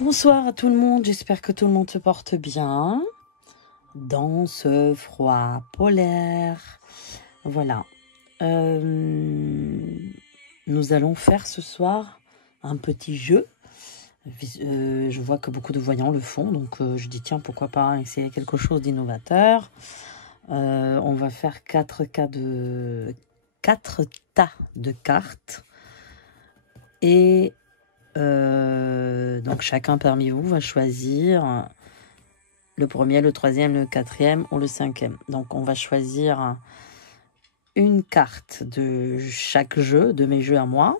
Bonsoir à tout le monde, j'espère que tout le monde se porte bien dans ce froid polaire. Voilà. Nous allons faire ce soir un petit jeu. Je vois que beaucoup de voyants le font, donc je dis tiens, pourquoi pas essayer quelque chose d'innovateur. On va faire 4 tas de cartes. Et donc chacun parmi vous va choisir le premier, le troisième, le quatrième ou le cinquième. Donc on va choisir une carte de chaque jeu, de mes jeux à moi.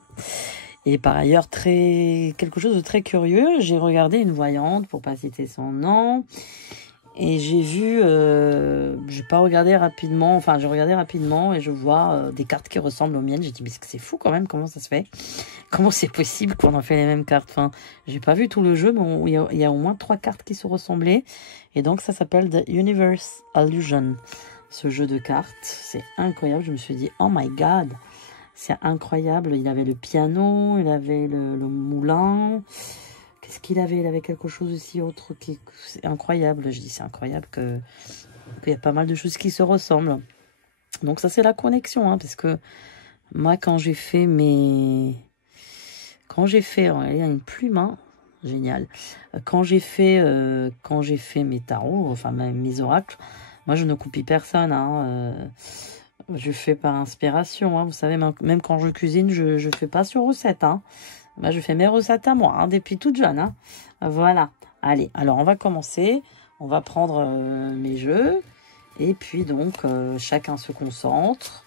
Et par ailleurs, quelque chose de très curieux, j'ai regardé une voyante, pour pas citer son nom, et j'ai vu, j'ai pas regardé rapidement, enfin j'ai regardé rapidement et je vois des cartes qui ressemblent aux miennes. J'ai dit mais c'est fou quand même, comment ça se fait? Comment c'est possible qu'on en fait les mêmes cartes? Enfin, j'ai pas vu tout le jeu, mais il y a au moins 3 cartes qui se ressemblaient. Et donc ça s'appelle The Universe Illusion, ce jeu de cartes. C'est incroyable, je me suis dit oh my god, c'est incroyable. Il avait le piano, il avait le moulin. Qu'est-ce qu'il avait? Il avait quelque chose aussi autre qui... C'est incroyable. Je dis c'est incroyable qu'il y a pas mal de choses qui se ressemblent. Donc ça c'est la connexion, hein, parce que moi quand j'ai fait mes... il y a une plume, hein, génial. Quand j'ai fait mes tarots, enfin mes oracles, moi je ne copie personne, hein. Je fais par inspiration, hein. Vous savez, même quand je cuisine, je fais pas sur recette, hein. Moi, je fais mes recettes à moi, hein, depuis toute jeune, hein. Voilà. Allez, alors on va commencer. On va prendre mes jeux. Et puis donc, chacun se concentre.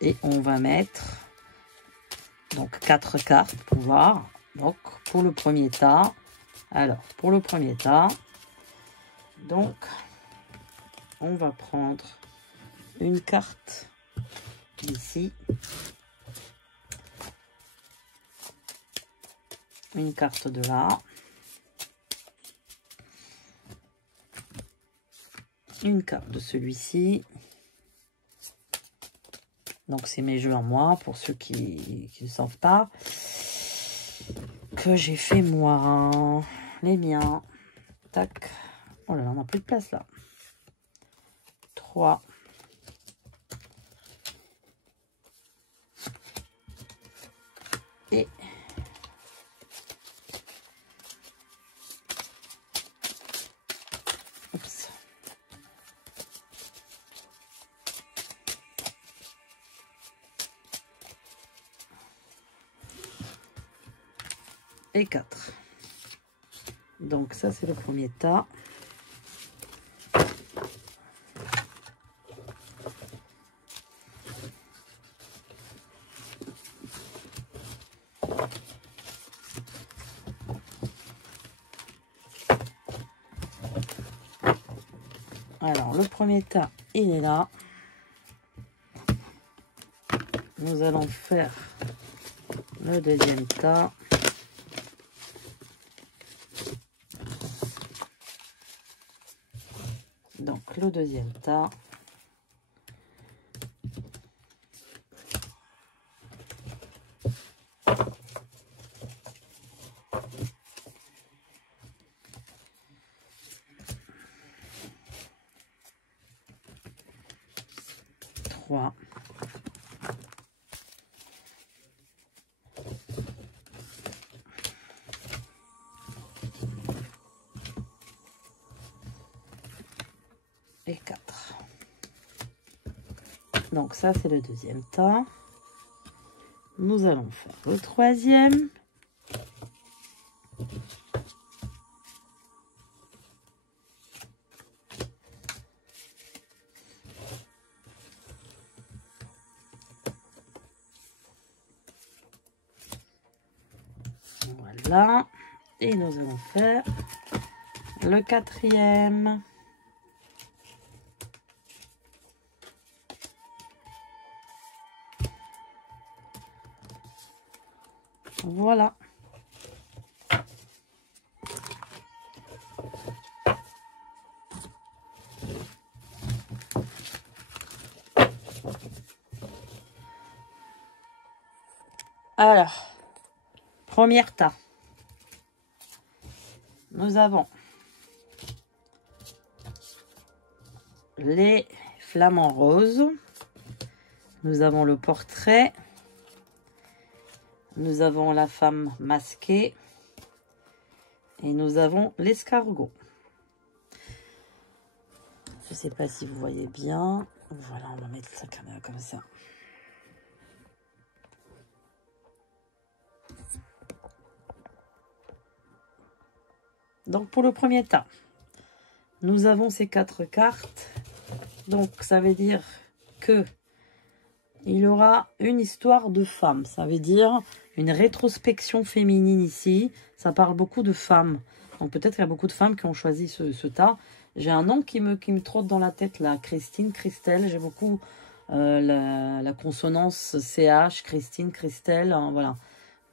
Et on va mettre donc 4 cartes pour voir. Donc, pour le premier tas. Alors, pour le premier tas, donc, on va prendre une carte ici. Une carte de là. Une carte de celui-ci. Donc, c'est mes jeux en moi, pour ceux qui ne savent pas. Que j'ai fait moi. Les miens. Tac. Oh là là, on n'a plus de place là. 3. Et... Oups. Et 4. Donc ça c'est le premier tas. Alors le premier tas il est là. Nous allons faire le deuxième tas. Donc le deuxième tas. Trois. Et 4. Donc ça c'est le deuxième tas. Nous allons faire le troisième. Voilà. Et nous allons faire le quatrième. Voilà. Alors, première tas. nous avons les flamants roses. Nous avons le portrait. Nous avons la femme masquée. Et nous avons l'escargot. Je ne sais pas si vous voyez bien. Voilà, on va mettre sa caméra comme ça. Donc pour le premier tas, nous avons ces 4 cartes. Donc ça veut dire que il y aura une histoire de femme. Ça veut dire une rétrospection féminine ici. Ça parle beaucoup de femmes. Donc peut-être qu'il y a beaucoup de femmes qui ont choisi ce tas. J'ai un nom qui me trotte dans la tête là. Christine, Christelle. J'ai beaucoup la consonance CH, Christine, Christelle. Hein, voilà.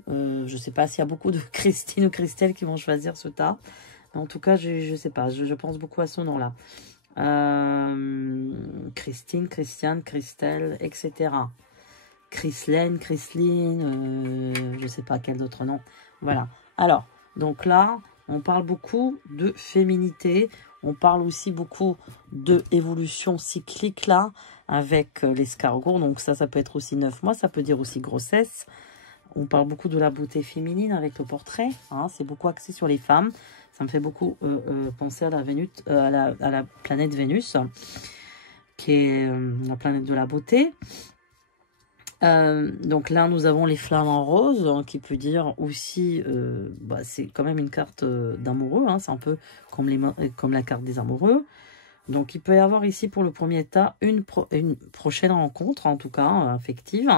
Je ne sais pas s'il y a beaucoup de Christine ou Christelle qui vont choisir ce tas. Mais en tout cas, je ne sais pas. Je pense beaucoup à ce nom-là. Christine, Christiane, Christelle, etc. Chrislène, Chrisline, je ne sais pas quel d'autre nom. Voilà. Alors, donc là, on parle beaucoup de féminité. On parle aussi beaucoup de évolution cyclique là, avec l'escargot. Donc ça peut être aussi 9 mois, ça peut dire aussi grossesse. On parle beaucoup de la beauté féminine avec le portrait. Hein, c'est beaucoup axé sur les femmes. Ça me fait beaucoup penser à la planète Vénus, qui est la planète de la beauté. Donc là, nous avons les flamants roses, hein, qui peut dire aussi, c'est quand même une carte d'amoureux. Hein, c'est un peu comme la carte des amoureux. Donc il peut y avoir ici pour le premier tas une prochaine rencontre, en tout cas affective,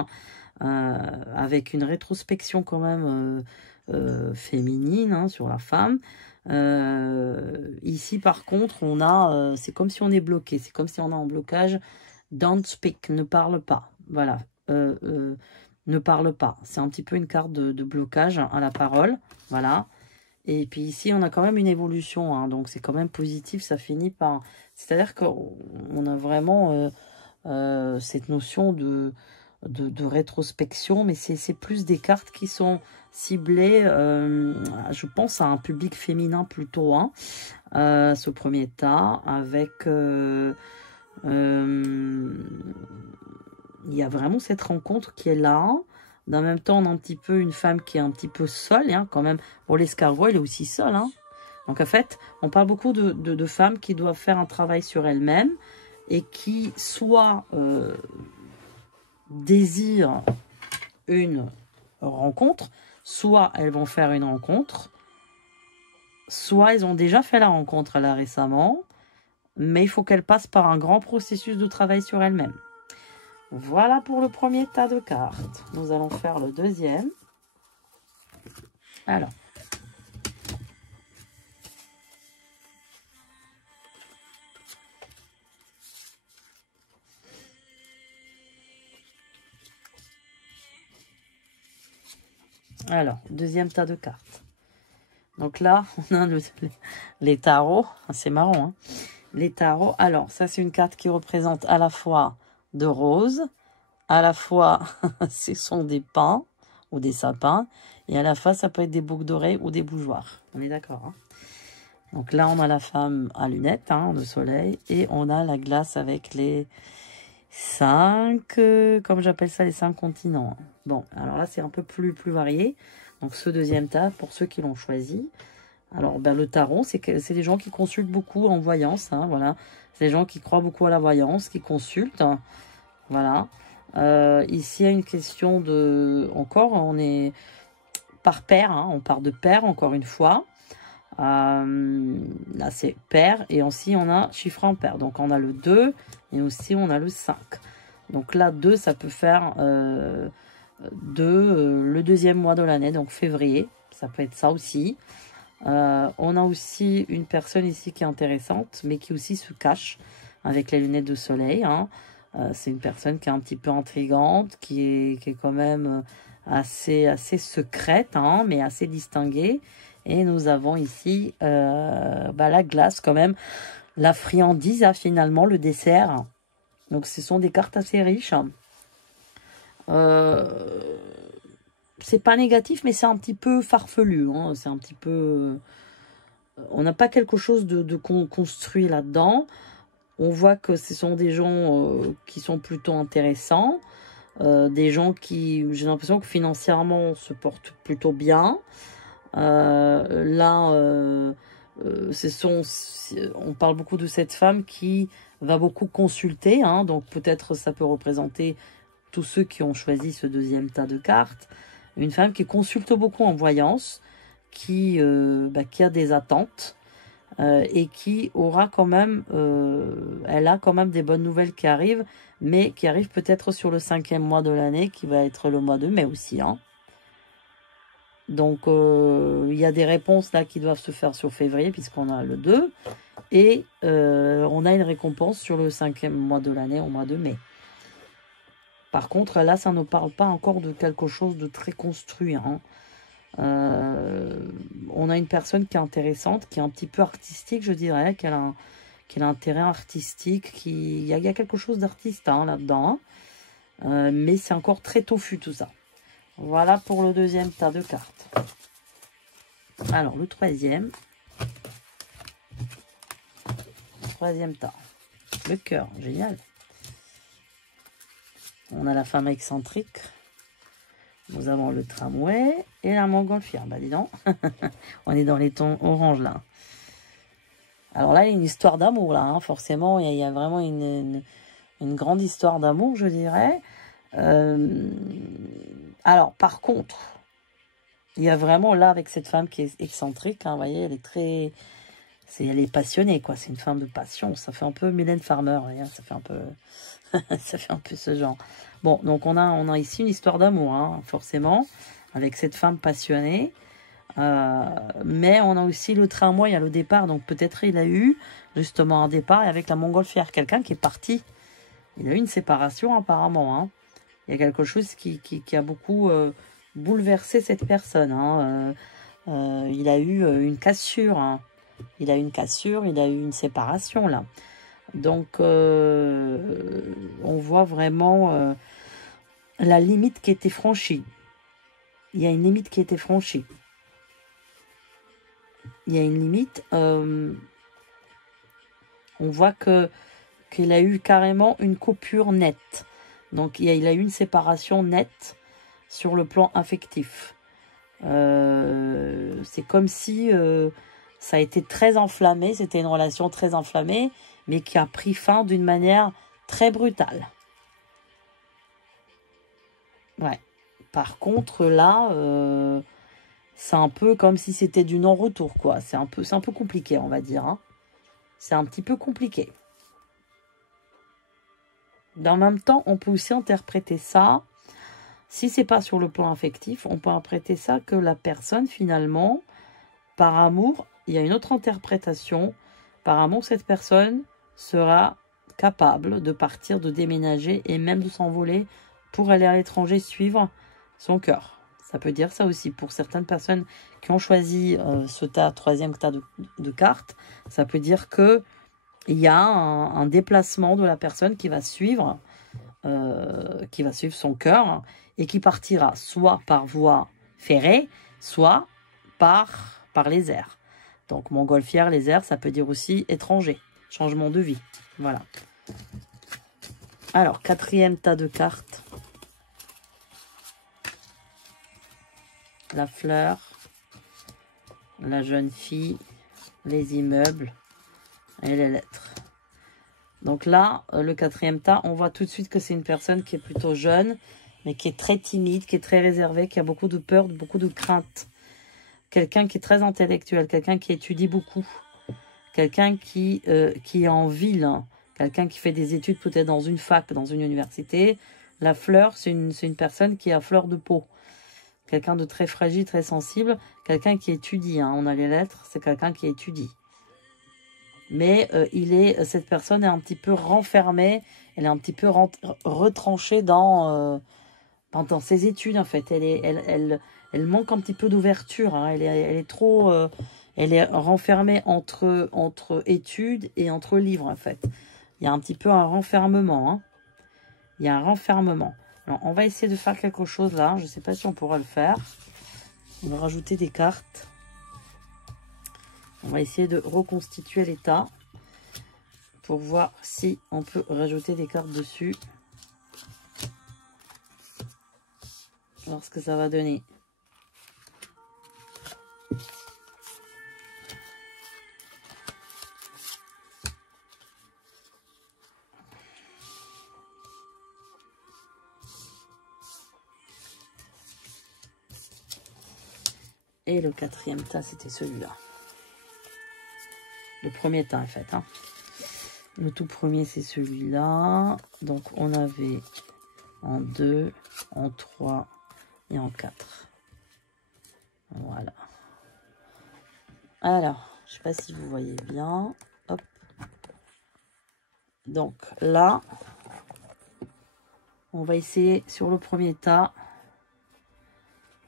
avec une rétrospection quand même féminine, hein, sur la femme. Ici par contre on a c'est comme si on est bloqué, c'est comme si on est en blocage. Don't speak, ne parle pas, voilà, ne parle pas, c'est un petit peu une carte de blocage à la parole, voilà. Et puis ici on a quand même une évolution, hein, donc c'est quand même positif, ça finit par, c'est à dire qu'on a vraiment cette notion de rétrospection, mais c'est plus des cartes qui sont ciblées, je pense, à un public féminin plutôt, hein, ce premier tas, avec il y a vraiment cette rencontre qui est là. En même temps, on a un petit peu une femme qui est un petit peu seule, hein, quand même. Bon, l'escargot, il est aussi seul, hein. Donc en fait, on parle beaucoup de femmes qui doivent faire un travail sur elles-mêmes et qui soit désirent une rencontre, soit elles vont faire une rencontre, soit elles ont déjà fait la rencontre là récemment, mais il faut qu'elles passent par un grand processus de travail sur elles-mêmes. Voilà pour le premier tas de cartes. Nous allons faire le deuxième. Alors, deuxième tas de cartes. Donc là, on a les tarots. C'est marrant, hein. Les tarots. Alors, ça, c'est une carte qui représente à la fois de roses, à la fois, ce sont des pins ou des sapins, et à la fois, ça peut être des boucles d'oreilles ou des bougeoirs. On est d'accord, hein. Donc là, on a la femme à lunettes, hein, de soleil, et on a la glace avec les 5, comme j'appelle ça, les 5 continents. Bon, alors là, c'est un peu plus varié. Donc, ce deuxième tas, pour ceux qui l'ont choisi. Alors, le tarot, c'est des gens qui consultent beaucoup en voyance. Hein, voilà. C'est des gens qui croient beaucoup à la voyance, qui consultent. Voilà. Ici, il y a une question de... Encore, on est par paire. Hein, on part de paire, encore une fois. Là, c'est paire. Et aussi, on a chiffre en paire. Donc, on a le 2 et aussi, on a le 5. Donc là, 2, ça peut faire... le deuxième mois de l'année, donc février, ça peut être ça aussi. On a aussi une personne ici qui est intéressante, mais qui aussi se cache avec les lunettes de soleil, hein. C'est une personne qui est un petit peu intrigante, qui est quand même assez secrète, hein, mais assez distinguée. Et nous avons ici la glace quand même, la friandise, hein, finalement, le dessert. Donc ce sont des cartes assez riches. C'est pas négatif, mais c'est un petit peu farfelu, hein. C'est un petit peu on n'a pas quelque chose de construit là-dedans. On voit que ce sont des gens qui sont plutôt intéressants. Des gens qui, j'ai l'impression que financièrement, se portent plutôt bien. On parle beaucoup de cette femme qui va beaucoup consulter. Hein, donc peut-être ça peut représenter tous ceux qui ont choisi ce deuxième tas de cartes. Une femme qui consulte beaucoup en voyance, qui a des attentes. Et qui aura quand même, elle a quand même des bonnes nouvelles qui arrivent, mais qui arrivent peut-être sur le 5e mois de l'année, qui va être le mois de mai aussi. Hein. Donc, il y a des réponses là qui doivent se faire sur février, puisqu'on a le 2, et on a une récompense sur le 5e mois de l'année, au mois de mai. Par contre, là, ça ne parle pas encore de quelque chose de très construit, hein. On a une personne qui est intéressante, qui est un petit peu artistique, je dirais, qui a un intérêt artistique, il y a quelque chose d'artiste hein, là-dedans, hein. Mais c'est encore très touffu tout ça. Voilà pour le deuxième tas de cartes. Alors le troisième tas, le cœur, génial. On a la femme excentrique. Nous avons le tramway et la montgolfière. Bah dis donc, on est dans les tons orange là. Alors là, il y a une histoire d'amour là, hein. Forcément, il y a vraiment une grande histoire d'amour, je dirais. Alors par contre, il y a vraiment là avec cette femme qui est excentrique, hein, vous voyez, elle est passionnée quoi. C'est une femme de passion. Ça fait un peu Mylène Farmer, hein, ça fait un peu, ça fait un peu ce genre. Bon, donc on a ici une histoire d'amour, hein, forcément, avec cette femme passionnée. Mais on a aussi le tramway, il y a le départ. Donc peut-être il a eu justement un départ et avec la montgolfière, quelqu'un qui est parti. Il a eu une séparation apparemment. Hein. Il y a quelque chose qui a beaucoup bouleversé cette personne. Hein. Il a eu une cassure. Hein. Il a eu une cassure, il a eu une séparation là. Donc on voit vraiment la limite qui a été franchie. Il y a une limite qui a été franchie. Il y a une limite. On voit qu'il a eu carrément une coupure nette. Donc il a eu une séparation nette sur le plan affectif. C'est comme si ça a été très enflammé. C'était une relation très enflammée, mais qui a pris fin d'une manière très brutale. Ouais. Par contre, là, c'est un peu comme si c'était du non-retour, quoi. C'est un peu compliqué, on va dire. Hein. C'est un petit peu compliqué. Dans le même temps, on peut aussi interpréter ça. Si c'est pas sur le plan affectif, on peut interpréter ça que la personne, finalement, par amour, il y a une autre interprétation. Par amour, cette personne sera capable de partir, de déménager et même de s'envoler pour aller à l'étranger suivre son cœur. Ça peut dire ça aussi. Pour certaines personnes qui ont choisi ce troisième tas de cartes, ça peut dire que il y a un déplacement de la personne qui va suivre son cœur et qui partira soit par voie ferrée, soit par les airs. Donc, montgolfière, les airs, ça peut dire aussi étranger, changement de vie. Voilà. Alors, quatrième tas de cartes. La fleur, la jeune fille, les immeubles et les lettres. Donc là, le quatrième tas, on voit tout de suite que c'est une personne qui est plutôt jeune, mais qui est très timide, qui est très réservée, qui a beaucoup de peur, beaucoup de crainte. Quelqu'un qui est très intellectuel, quelqu'un qui étudie beaucoup, quelqu'un qui est en ville, hein. Quelqu'un qui fait des études peut-être dans une fac, dans une université. La fleur, c'est une personne qui est à fleur de peau. Quelqu'un de très fragile, très sensible, quelqu'un qui étudie. Hein. On a les lettres, c'est quelqu'un qui étudie. Mais cette personne est un petit peu renfermée, elle est un petit peu retranchée dans ses études en fait. Elle manque un petit peu d'ouverture. Hein. Elle est renfermée entre études et entre livres en fait. Il y a un petit peu un renfermement. Hein. Il y a un renfermement. Alors, on va essayer de faire quelque chose là. Je ne sais pas si on pourra le faire. On va rajouter des cartes. On va essayer de reconstituer l'état pour voir si on peut rajouter des cartes dessus. Voir ce que ça va donner. Et le quatrième tas, c'était celui-là. Le premier tas, en fait. Hein. Le tout premier, c'est celui-là. Donc, on avait en 2, en 3 et en 4. Voilà. Alors, je ne sais pas si vous voyez bien. Hop. Donc, là, on va essayer, sur le premier tas,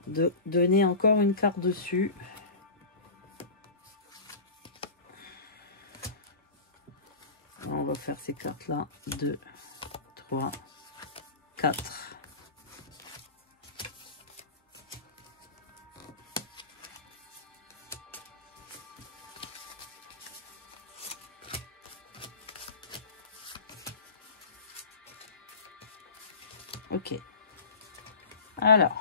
de donner encore une carte dessus. On va faire ces cartes là. 2, 3, 4. Ok. Alors.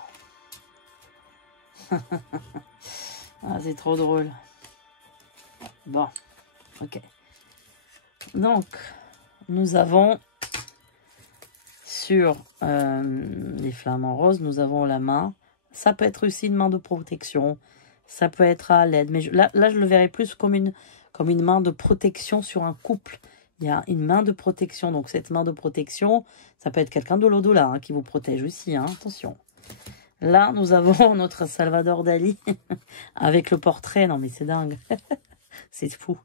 Ah, c'est trop drôle. Bon. Ok. Donc, nous avons sur les flamants roses, nous avons la main. Ça peut être aussi une main de protection. Ça peut être à l'aide. Mais là, je le verrai plus comme une main de protection sur un couple. Il y a une main de protection. Donc, cette main de protection, ça peut être quelqu'un de l'au-delà hein, qui vous protège aussi. Hein, attention. Là, nous avons notre Salvador Dali avec le portrait. Non, mais c'est dingue. C'est fou.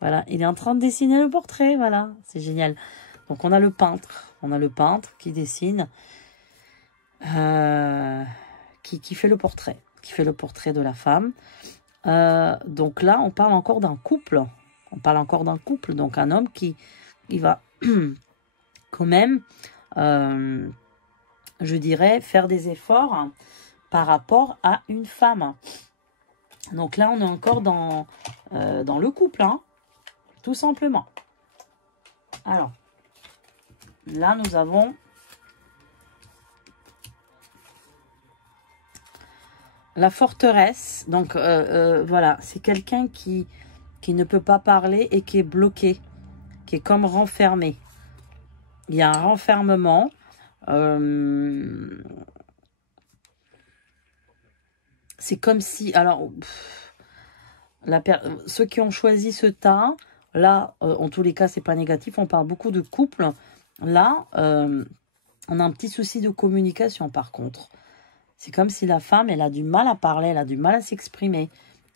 Voilà, il est en train de dessiner le portrait. Voilà, c'est génial. Donc, on a le peintre. On a le peintre qui dessine, qui fait le portrait. Qui fait le portrait de la femme. Donc là, on parle encore d'un couple. On parle encore d'un couple. Donc, un homme qui va quand même... je dirais, faire des efforts par rapport à une femme. Donc là, on est encore dans le couple, hein, tout simplement. Alors, là, nous avons la forteresse. Donc, voilà, c'est quelqu'un qui ne peut pas parler et qui est bloqué, qui est comme renfermé. Il y a un renfermement. C'est comme si... Alors, ceux qui ont choisi ce tas, là, en tous les cas, c'est pas négatif. On parle beaucoup de couple. Là, on a un petit souci de communication, par contre. C'est comme si la femme, elle a du mal à parler, elle a du mal à s'exprimer.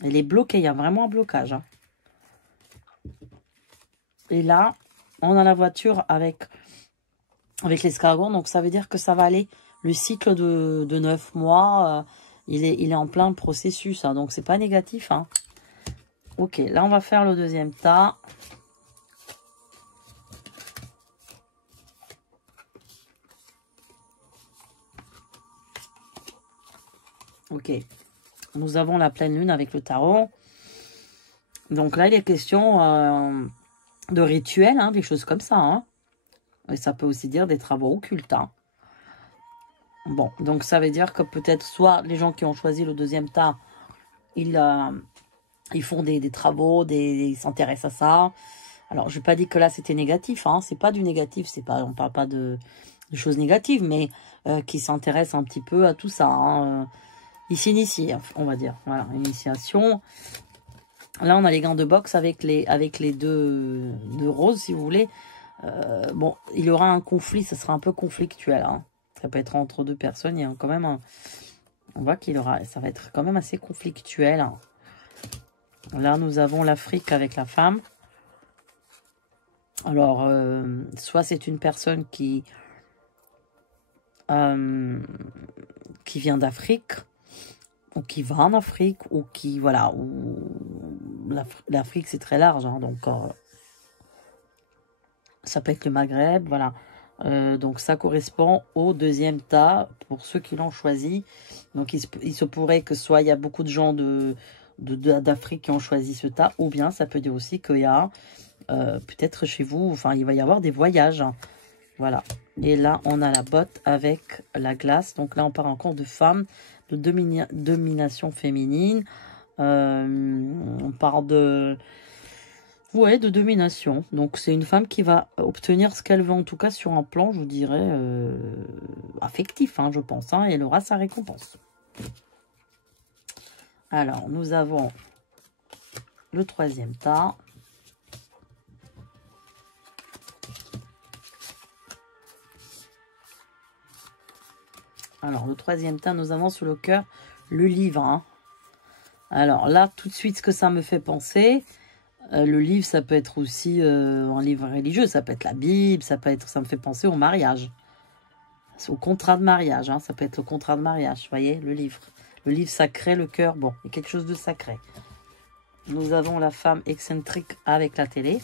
Elle est bloquée, il y a vraiment un blocage. Hein. Et là, on a la voiture avec l'escargot. Donc, ça veut dire que ça va aller le cycle de 9 mois. Il est en plein processus. Hein, donc, c'est pas négatif. Hein. Ok, là, on va faire le deuxième tas. Ok. Nous avons la pleine lune avec le tarot. Donc là, il est question de rituels, hein, des choses comme ça. Hein. Et ça peut aussi dire des travaux occultes. Hein. Bon, donc ça veut dire que peut-être soit les gens qui ont choisi le deuxième tas, ils font des travaux, ils s'intéressent à ça. Alors, je n'ai pas dit que là, c'était négatif. Hein. C'est pas du négatif. On ne parle pas de choses négatives, mais qui s'intéressent un petit peu à tout ça. Hein. Ils s'initient, on va dire. Voilà, initiation. Là, on a les gants de boxe avec les deux roses, si vous voulez. Bon, il y aura un conflit, ça sera un peu conflictuel. Hein. Ça peut être entre deux personnes. Il y a quand même on voit ça va être quand même assez conflictuel. Hein. Là, nous avons l'Afrique avec la femme. Alors, soit c'est une personne qui vient d'Afrique, ou qui va en Afrique, ou qui, voilà, ou l'Afrique, c'est très large, hein, donc ça peut être le Maghreb, voilà. Donc, ça correspond au deuxième tas, pour ceux qui l'ont choisi. Donc, il se pourrait que soit il y a beaucoup de gens d'Afrique qui ont choisi ce tas, ou bien ça peut dire aussi qu'il y a peut-être chez vous, enfin il va y avoir des voyages, hein. Voilà. Et là, on a la botte avec la glace. Donc là, on parle encore de femmes, de domination féminine. On parle de... Ouais, de domination. Donc, c'est une femme qui va obtenir ce qu'elle veut, en tout cas sur un plan, je vous dirais, affectif, hein, je pense. Hein, et elle aura sa récompense. Alors, nous avons le troisième tas. Alors, le troisième tas, nous avons sur le cœur le livre. Hein. Alors là, tout de suite, ce que ça me fait penser, le livre, ça peut être aussi un livre religieux, ça peut être la Bible, ça me fait penser au mariage. Au contrat de mariage, hein, ça peut être le contrat de mariage, vous voyez, le livre. Le livre sacré, le cœur, bon, il y a quelque chose de sacré. Nous avons la femme excentrique avec la télé.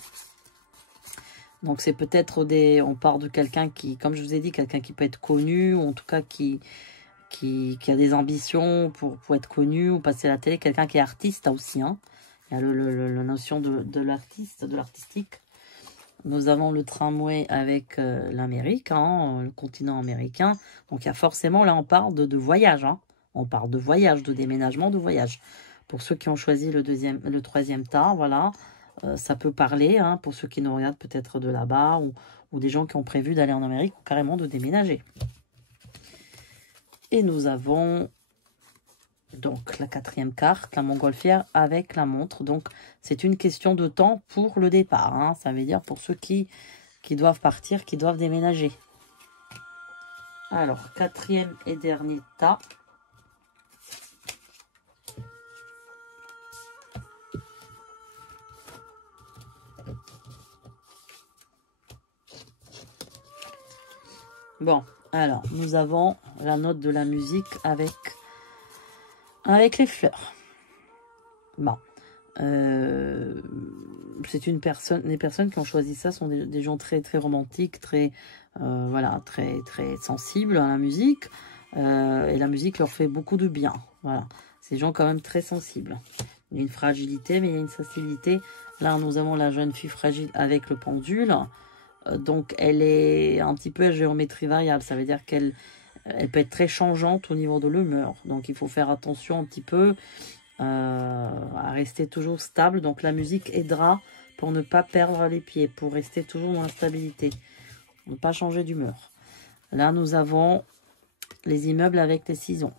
Donc c'est peut-être on part de quelqu'un qui, comme je vous ai dit, quelqu'un qui peut être connu, ou en tout cas qui a des ambitions pour être connu ou passer à la télé. Quelqu'un qui est artiste aussi, hein. Il y a la notion de l'artiste, de l'artistique. Nous avons le tramway avec l'Amérique, hein, le continent américain. Donc il y a forcément, là on parle de voyage, hein. On parle de voyage, de déménagement, de voyage. Pour ceux qui ont choisi le troisième tas, voilà. Ça peut parler, hein, pour ceux qui nous regardent peut-être de là-bas, ou des gens qui ont prévu d'aller en Amérique, ou carrément de déménager. Et nous avons donc la quatrième carte, la montgolfière avec la montre. Donc c'est une question de temps pour le départ, hein. Ça veut dire pour ceux qui doivent partir, qui doivent déménager. Alors, quatrième et dernier tas. Bon, alors, nous avons la note de la musique avec les fleurs. Bon. C'est une personne, les personnes qui ont choisi ça sont des gens très, très romantiques, très, voilà, très, très sensibles à la musique. Et la musique leur fait beaucoup de bien. Voilà. C'est des gens quand même très sensibles. Il y a une fragilité, mais il y a une sensibilité. Là, nous avons la jeune fille fragile avec le pendule. Donc, elle est un petit peu à géométrie variable. Ça veut dire qu'elle peut être très changeante au niveau de l'humeur. Donc, il faut faire attention un petit peu à rester toujours stable. Donc, la musique aidera pour ne pas perdre les pieds, pour rester toujours dans la stabilité, ne pas changer d'humeur. Là, nous avons les immeubles avec les ciseaux.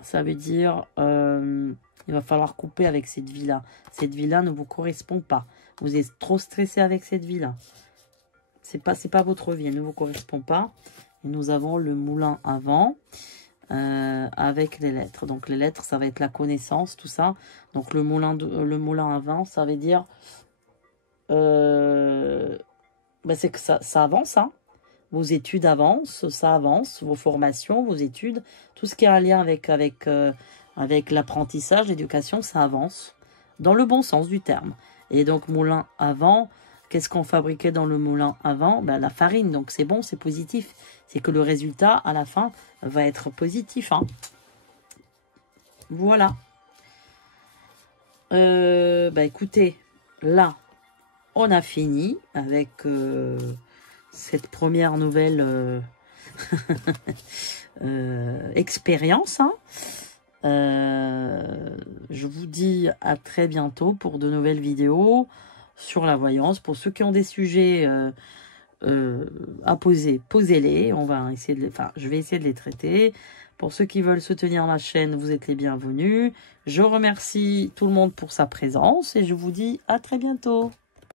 Ça veut dire il va falloir couper avec cette vie-là. Cette vie-là ne vous correspond pas. Vous êtes trop stressé avec cette vie-là. C'est pas votre vie, elle ne vous correspond pas. Et nous avons le moulin à vent avec les lettres. Donc les lettres, ça va être la connaissance, tout ça. Donc le moulin à vent, ça veut dire c'est que ça avance, hein. Vos études avancent, ça avance, vos formations, vos études, tout ce qui a un lien avec l'apprentissage, l'éducation, ça avance dans le bon sens du terme. Et donc moulin à vent, qu'est-ce qu'on fabriquait dans le moulin à vent? Ben, la farine, donc c'est bon, c'est positif. C'est que le résultat, à la fin, va être positif, hein. Voilà. Écoutez, là, on a fini avec cette première nouvelle expérience, hein. Je vous dis à très bientôt pour de nouvelles vidéos sur la voyance. Pour ceux qui ont des sujets à poser, posez-les. Je vais essayer de les traiter. Pour ceux qui veulent soutenir ma chaîne, vous êtes les bienvenus. Je remercie tout le monde pour sa présence et je vous dis à très bientôt.